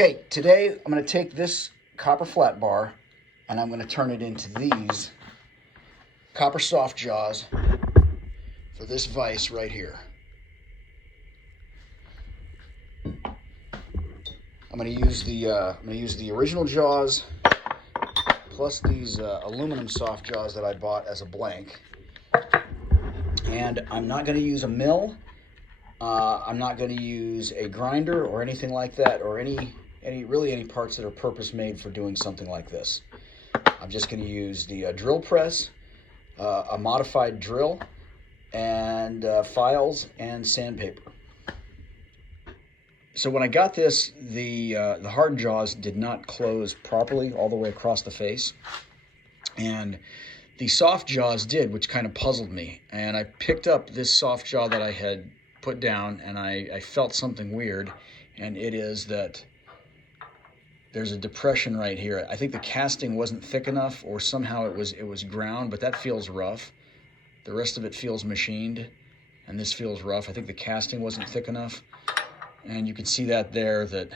Okay, today I'm going to take this copper flat bar and I'm going to turn it into these copper soft jaws for this vise right here. I'm going to use the original jaws plus these aluminum soft jaws that I bought as a blank. And I'm not going to use a mill. I'm not going to use a grinder or anything like that, or any parts that are purpose made for doing something like this. I'm just going to use the drill press, a modified drill, and files and sandpaper. So when I got this, the hard jaws did not close properly all the way across the face, and the soft jaws did, which kind of puzzled me. And I picked up this soft jaw that I had put down, and I felt something weird, and it is that there's a depression right here. I think the casting wasn't thick enough, or somehow it was ground, but that feels rough. The rest of it feels machined, and this feels rough. I think the casting wasn't thick enough, and you can see that there, that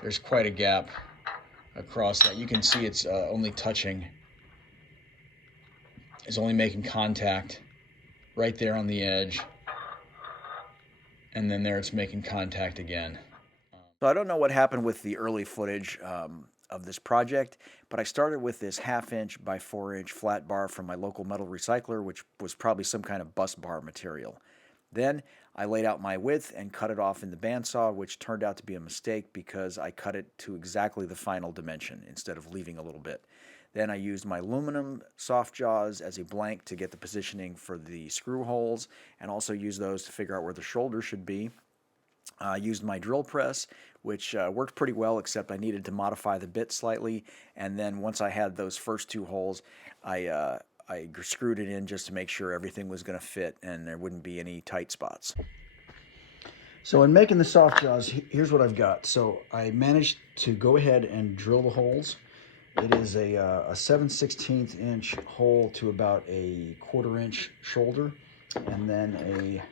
there's quite a gap across that. You can see it's only touching, is only making contact right there on the edge, and then there it's making contact again. So I don't know what happened with the early footage of this project, but I started with this 1/2 inch by 4 inch flat bar from my local metal recycler, which was probably some kind of bus bar material. Then I laid out my width and cut it off in the bandsaw, which turned out to be a mistake because I cut it to exactly the final dimension instead of leaving a little bit. Then I used my aluminum soft jaws as a blank to get the positioning for the screw holes, and also used those to figure out where the shoulder should be. I used my drill press, which worked pretty well, except I needed to modify the bit slightly. And then once I had those first two holes, I screwed it in just to make sure everything was going to fit and there wouldn't be any tight spots. So in making the soft jaws, here's what I've got. So I managed to go ahead and drill the holes. It is a 7/16 inch hole to about a 1/4 inch shoulder, and then a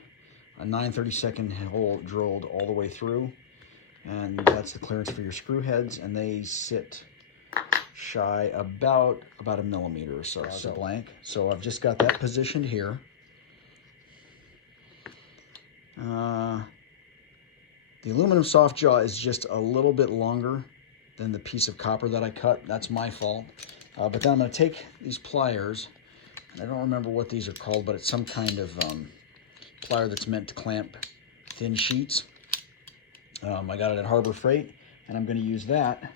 9/32 hole drilled all the way through, and that's the clearance for your screw heads, and they sit shy about a millimeter or so. So blank. So I've just got that positioned here. The aluminum soft jaw is just a little bit longer than the piece of copper that I cut. That's my fault. But then I'm going to take these pliers, and I don't remember what these are called, but it's some kind of plier that's meant to clamp thin sheets. I got it at Harbor Freight, and I'm going to use that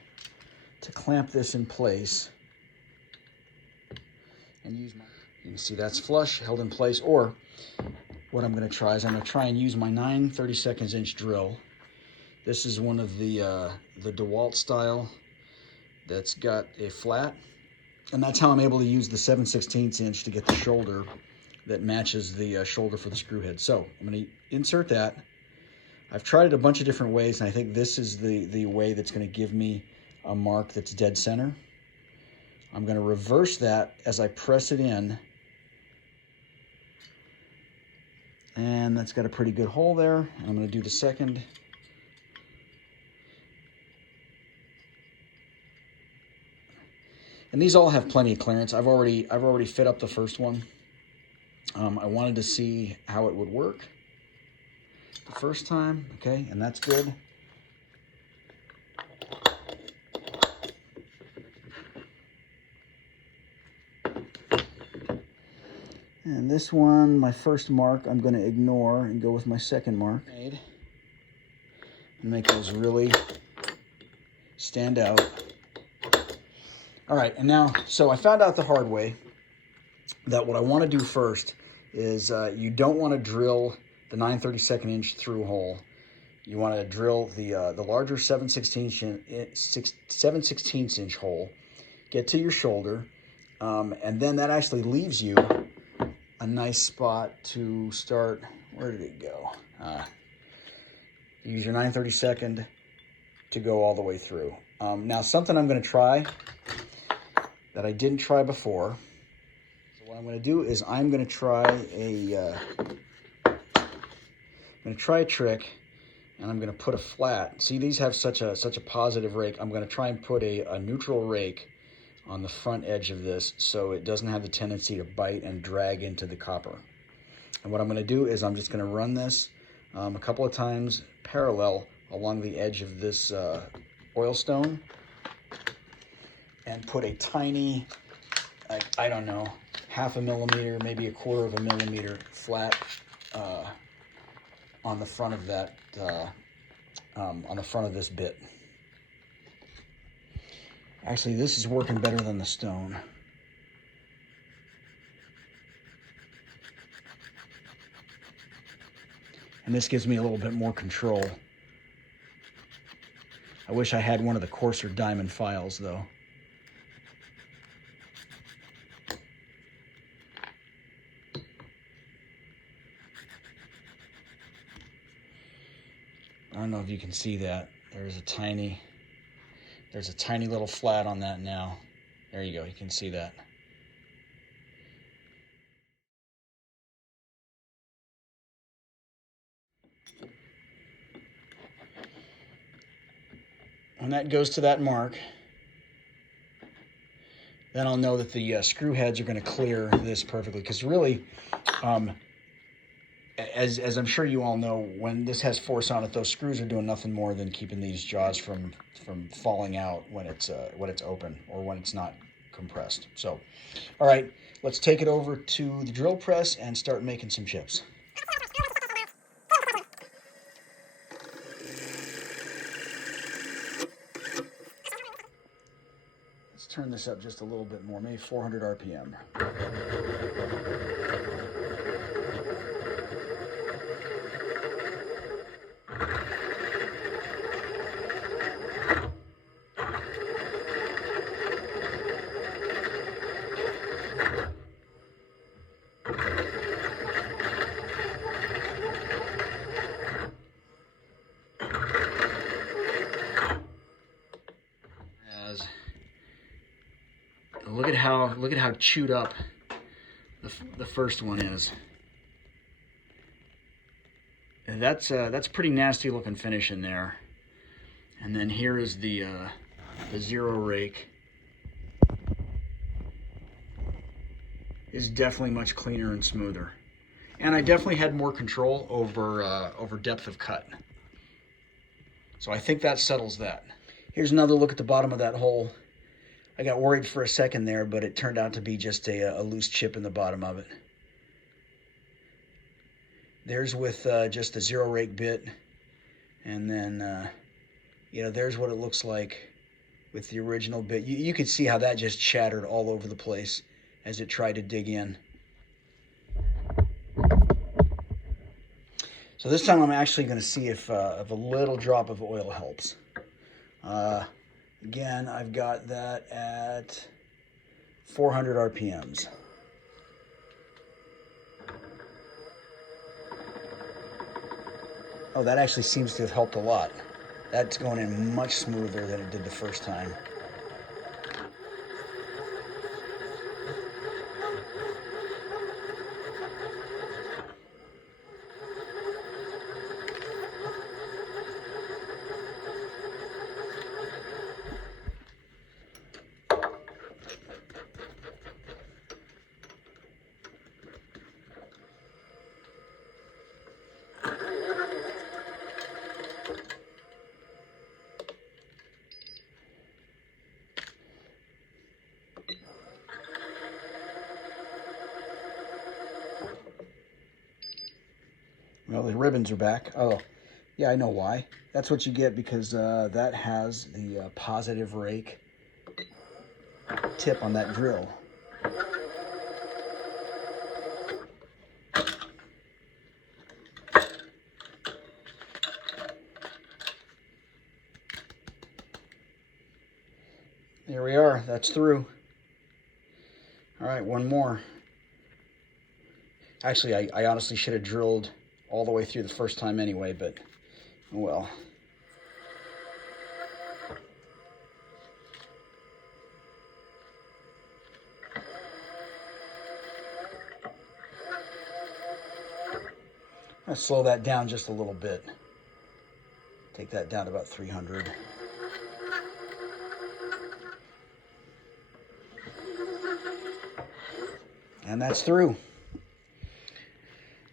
to clamp this in place. And you can see that's flush, held in place. Or what I'm going to try is I'm going to try and use my 9/32 inch drill. This is one of the DeWalt style that's got a flat, and that's how I'm able to use the 7/16 inch to get the shoulder that matches the shoulder for the screw head. So I'm going to insert that. I've tried it a bunch of different ways, and I think this is the way that's going to give me a mark that's dead center. I'm going to reverse that as I press it in, and that's got a pretty good hole there. And I'm going to do the second. And these all have plenty of clearance. I've already fit up the first one. I wanted to see how it would work the first time. Okay, and that's good. And this one, my first mark, I'm going to ignore and go with my second mark. And make those really stand out. All right, and now, so I found out the hard way that what I want to do first is you don't want to drill the 9/32 inch through hole. You want to drill the larger 7/16 inch hole, get to your shoulder, and then that actually leaves you a nice spot to start. Where did it go? Use your 9/32 to go all the way through. Now, something I'm going to try that I didn't try before. So what I'm going to do is I'm going to try a trick, and I'm going to put a flat. See, these have such a positive rake. I'm going to try and put a neutral rake on the front edge of this so it doesn't have the tendency to bite and drag into the copper. And what I'm going to do is I'm just going to run this a couple of times parallel along the edge of this oil stone and put a tiny, I don't know, 1/2 millimeter, maybe 1/4 millimeter flat on the front of that, on the front of this bit. Actually, this is working better than the stone. And this gives me a little bit more control. I wish I had one of the coarser diamond files, though. I don't know if you can see that. There's a tiny little flat on that now. There you go, you can see that. When that goes to that mark, then I'll know that the screw heads are going to clear this perfectly. Because really, as I'm sure you all know, when this has force on it, those screws are doing nothing more than keeping these jaws from falling out when it's open or when it's not compressed. So, all right, let's take it over to the drill press and start making some chips. Let's turn this up just a little bit more, maybe 400 RPM. Look at how chewed up the first one is. And that's pretty nasty looking finish in there. And then here is the zero rake. Is definitely much cleaner and smoother. And I definitely had more control over depth of cut. So I think that settles that. Here's another look at the bottom of that hole. I got worried for a second there, but it turned out to be just a loose chip in the bottom of it. There's with just a zero rake bit. And then, there's what it looks like with the original bit. You could see how that just shattered all over the place as it tried to dig in. So this time I'm actually going to see if a little drop of oil helps. Again, I've got that at 400 RPMs. Oh, that actually seems to have helped a lot. That's going in much smoother than it did the first time. Well, the ribbons are back. Oh, yeah, I know why. That's what you get because that has the positive rake tip on that drill. There we are. That's through. All right, one more. Actually, I honestly should have drilled all the way through the first time anyway, but oh well. I'm going to slow that down just a little bit. Take that down to about 300. And that's through.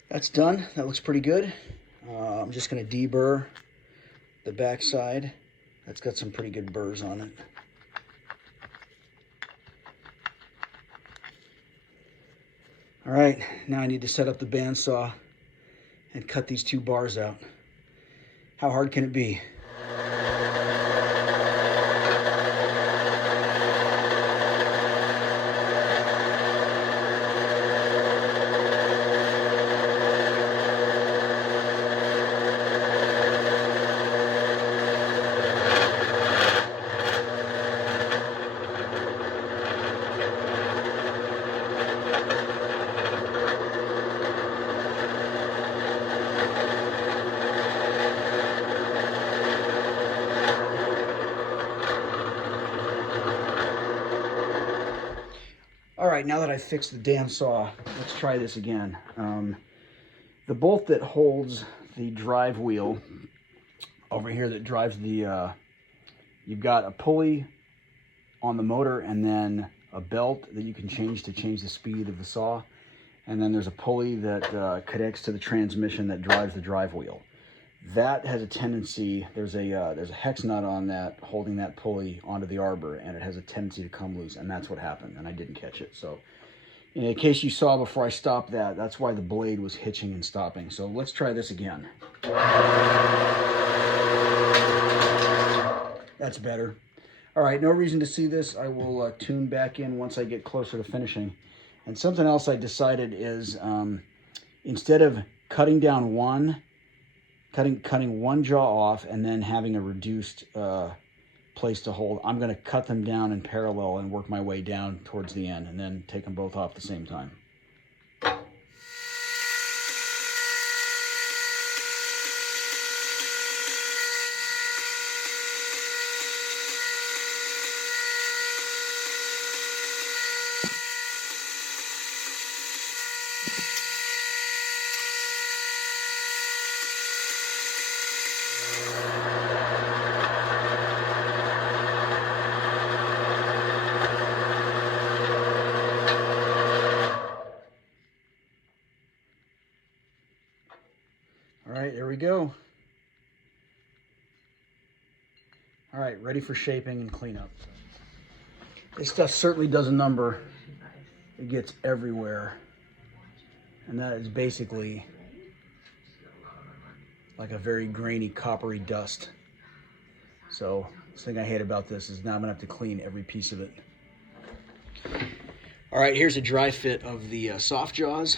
That's done. That looks pretty good. I'm just going to deburr the back side. That's got some pretty good burrs on it. All right, now I need to set up the bandsaw and cut these 2 bars out. How hard can it be? All right, now that I've fixed the damn saw, let's try this again. The bolt that holds the drive wheel over here that drives the, you've got a pulley on the motor and then a belt that you can change to change the speed of the saw. And then there's a pulley that connects to the transmission that drives the drive wheel. That has a tendency, there's a hex nut on that holding that pulley onto the arbor, and it has a tendency to come loose, and that's what happened, and I didn't catch it. So in case you saw before I stopped that, that's why the blade was hitching and stopping. So let's try this again. That's better. All right, no reason to see this. I will tune back in once I get closer to finishing. And something else I decided is instead of cutting down cutting one jaw off and then having a reduced place to hold, I'm going to cut them down in parallel and work my way down towards the end and then take them both off at the same time. All right, there we go. All right, ready for shaping and cleanup. This stuff certainly does a number. It gets everywhere. And that is basically like a very grainy, coppery dust. So the thing I hate about this is now I'm gonna have to clean every piece of it. All right, here's a dry fit of the soft jaws.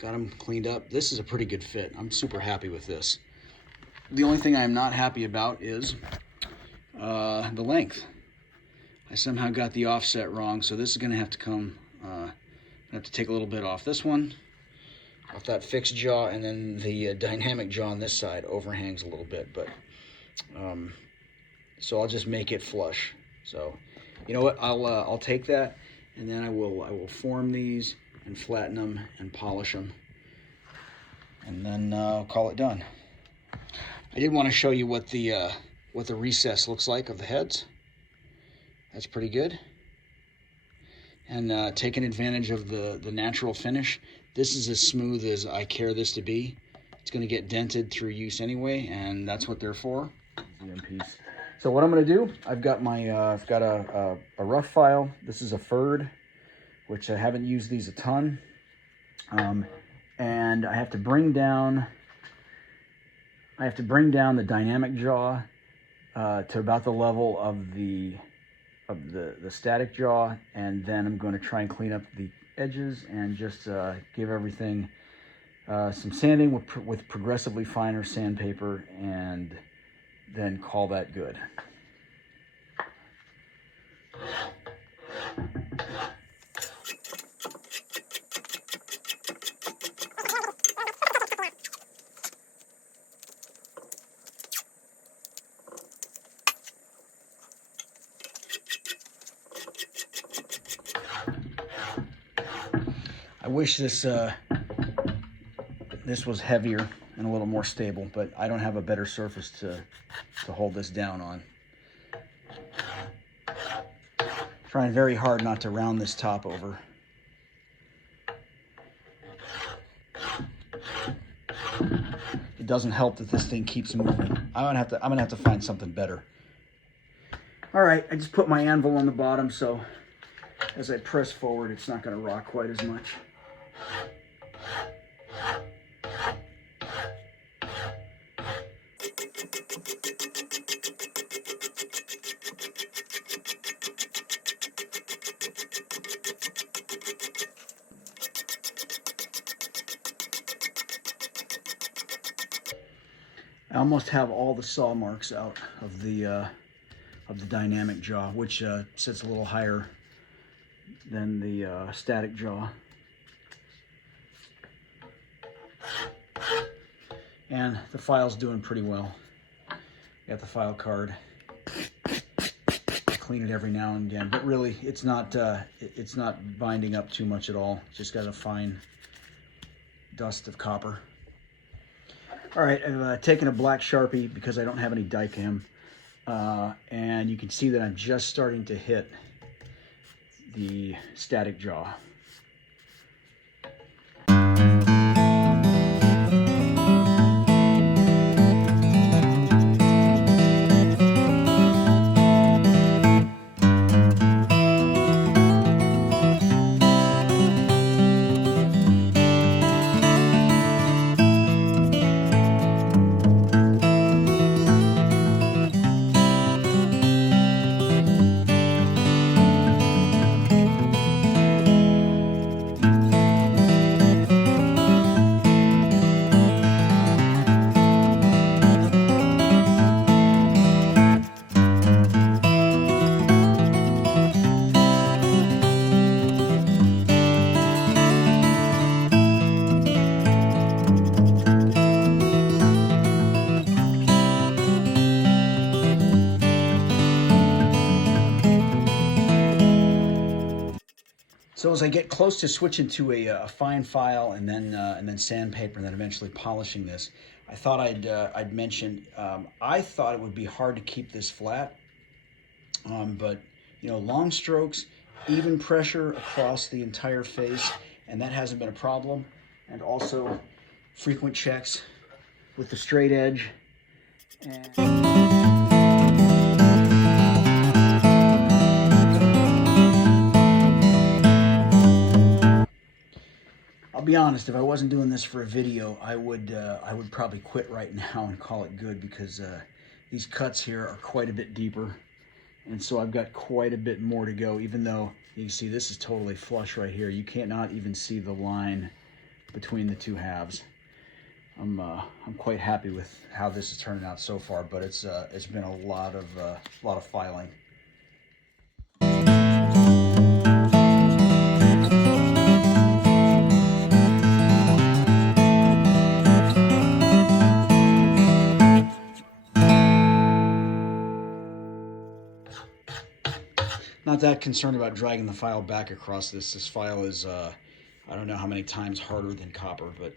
Got them cleaned up. This is a pretty good fit. I'm super happy with this. The only thing I'm not happy about is the length. I somehow got the offset wrong, so this is gonna have to come, I have to take a little bit off this one, off that fixed jaw, and then the dynamic jaw on this side overhangs a little bit, but so I'll just make it flush. So you know what, I'll take that, and then I will form these and flatten them and polish them, and then I'll call it done. I did want to show you what the recess looks like of the heads. That's pretty good. And taking advantage of the natural finish. This is as smooth as I care this to be. It's going to get dented through use anyway, and that's what they're for. So what I'm going to do, I've got my I've got a rough file. This is a furred, which I haven't used these a ton. And I have to bring down the dynamic jaw to about the level of the static jaw, and then I'm going to try and clean up the edges and just give everything some sanding with progressively finer sandpaper, and then call that good. I wish this was heavier. and a little more stable, but I don't have a better surface to hold this down on. Trying very hard not to round this top over. It doesn't help that this thing keeps moving. I'm gonna have to find something better. All right, I just put my anvil on the bottom, so as I press forward, it's not gonna rock quite as much. I almost have all the saw marks out of the dynamic jaw, which sits a little higher than the static jaw. And the file's doing pretty well. Got the file card. Clean it every now and again, but really it's not binding up too much at all. Just got a fine dust of copper. All right, I've taken a black Sharpie because I don't have any Dicam, and you can see that I'm just starting to hit the static jaw. So as I get close to switching to a fine file and then sandpaper and then eventually polishing this, I thought I'd mention I thought it would be hard to keep this flat, but you know, long strokes, even pressure across the entire face, and that hasn't been a problem. And also frequent checks with the straight edge. I'll be honest, if I wasn't doing this for a video, I would probably quit right now and call it good, because these cuts here are quite a bit deeper, and so I've got quite a bit more to go. Even though you can see this is totally flush right here, you can't not even see the line between the two halves. I'm quite happy with how this is turning out so far, but it's been a lot of filing. Not that concerned about dragging the file back across this. This file is, I don't know how many times harder than copper, but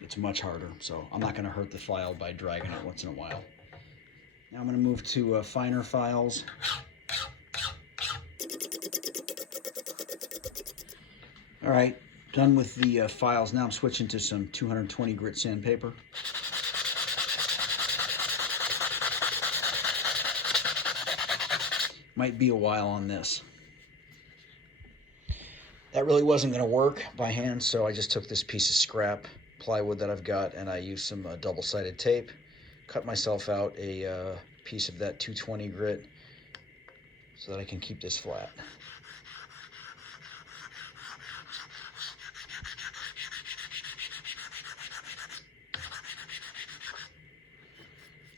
it's much harder. So I'm not going to hurt the file by dragging it once in a while. Now I'm going to move to finer files. All right, done with the files. Now I'm switching to some 220 grit sandpaper. Might be a while on this. That really wasn't going to work by hand, so I just took this piece of scrap plywood that I've got, and I used some double-sided tape, cut myself out a piece of that 220 grit so that I can keep this flat.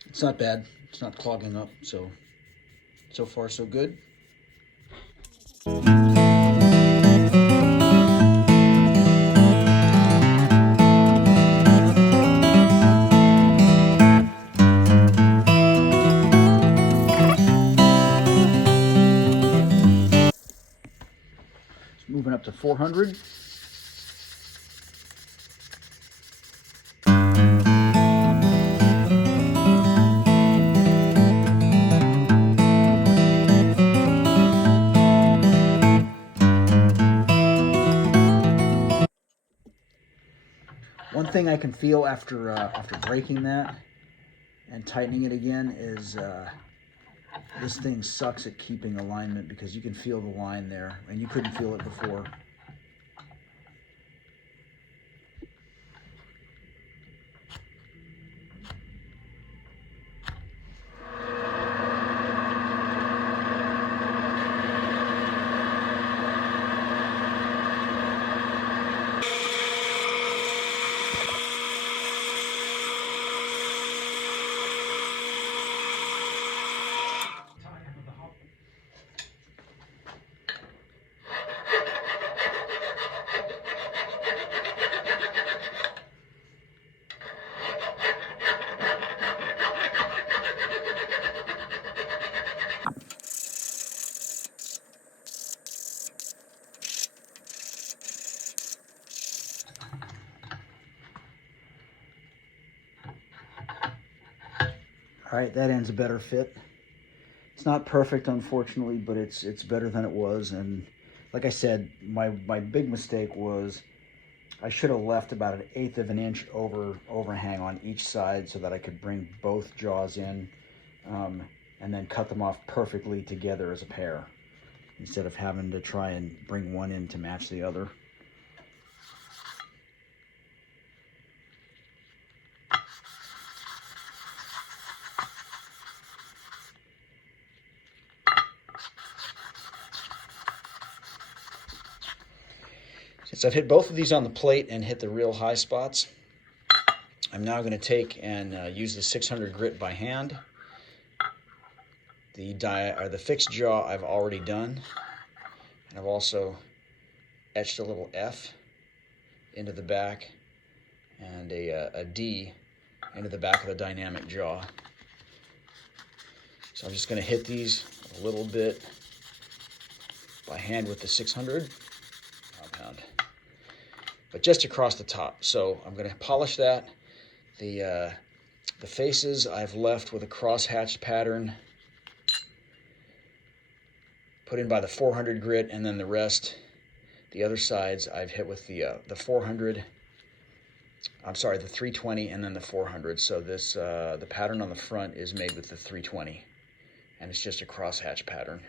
It's not bad. It's not clogging up, so far so good. Moving up to 400. thing I can feel after breaking that and tightening it again is this thing sucks at keeping alignment, because you can feel the line there, and you couldn't feel it before. All right, that end's a better fit. It's not perfect, unfortunately, but it's better than it was. And like I said, my big mistake was I should have left about 1/8 of an inch overhang on each side so that I could bring both jaws in, and then cut them off perfectly together as a pair, instead of having to try and bring one in to match the other. Since I've hit both of these on the plate and hit the real high spots, I'm now going to take and use the 600 grit by hand. The fixed jaw I've already done, and I've also etched a little F into the back and a D into the back of the dynamic jaw. So I'm just going to hit these a little bit by hand with the 600 compound, but just across the top. So I'm going to polish that. The faces I've left with a cross-hatched pattern put in by the 400 grit, and then the rest, the other sides, I've hit with the 400. I'm sorry, the 320 and then the 400. So this the pattern on the front is made with the 320, and it's just a cross-hatch pattern.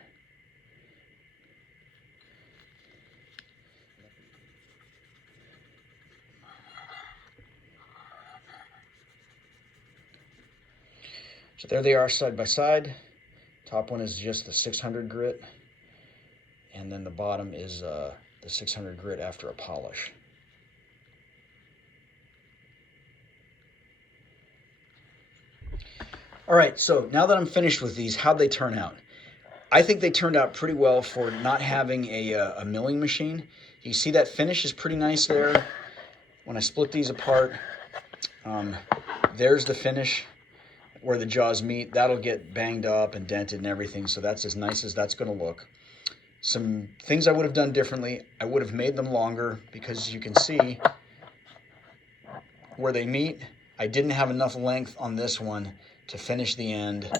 So there they are side by side. Top one is just the 600 grit, and then the bottom is the 600 grit after a polish. All right, so now that I'm finished with these, how'd they turn out? I think they turned out pretty well for not having a milling machine. You see that finish is pretty nice there. When I split these apart, there's the finish where the jaws meet. That'll get banged up and dented and everything, so that's as nice as that's going to look. Some things I would have done differently: I would have made them longer, because you can see where they meet. I didn't have enough length on this one to finish the end,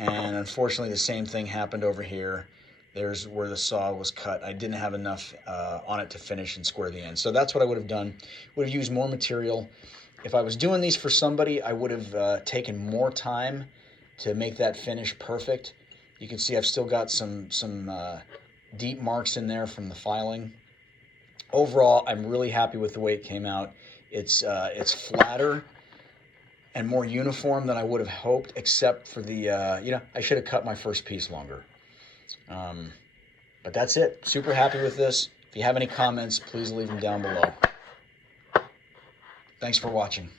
and unfortunately the same thing happened over here. There's where the saw was cut. I didn't have enough on it to finish and square the end. So that's what I would have done. Would have used more material. If I was doing these for somebody, I would have taken more time to make that finish perfect. You can see I've still got some deep marks in there from the filing. Overall, I'm really happy with the way it came out. It's flatter and more uniform than I would have hoped, except for the, I should have cut my first piece longer. But that's it. Super happy with this. If you have any comments, please leave them down below. Thanks for watching.